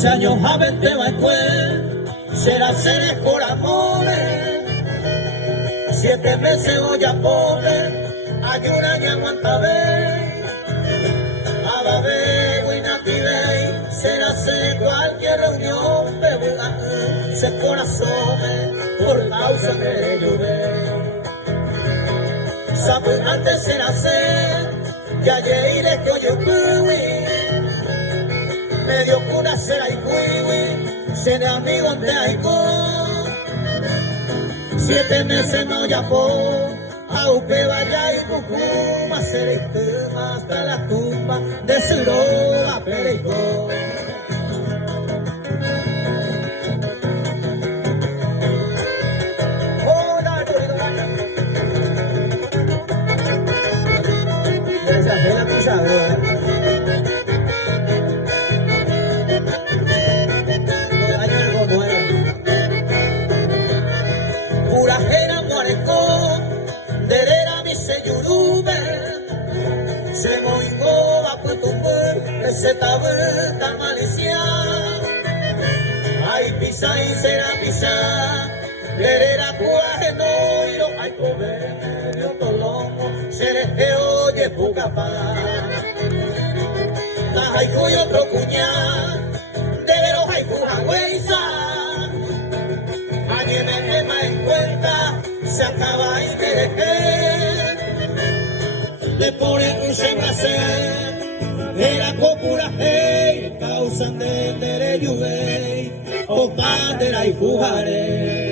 Se años a 20 va será seres por amores. 7 meses voy a pobre, hay un año aguanta ver. A baber, Winapidey, será ser cualquier reunión de buena se corazones por causa de llover. Sabe antes será ser que ayer iré que oye cuiwi, medio cura será y cuiwi, seré amigo de Aicó. 7 meses no ya por Aupe vaya y Pucuma, seré tema hasta la tumba de Siroba Perico. Se moingó a Putumbe, se tabuta Malicia. Ay, pisa y será pisa, herera cuaje no y lo hay comer, yo tolomo, se les que oye pugapá. Hay cuyo otro cuñá, de veros hay cujagüeiza. A quien me quema en cuenta, se acaba y me dejé. Le ponen un myasê, era copura hey, causan de dereyubey, o pandera y fujaré.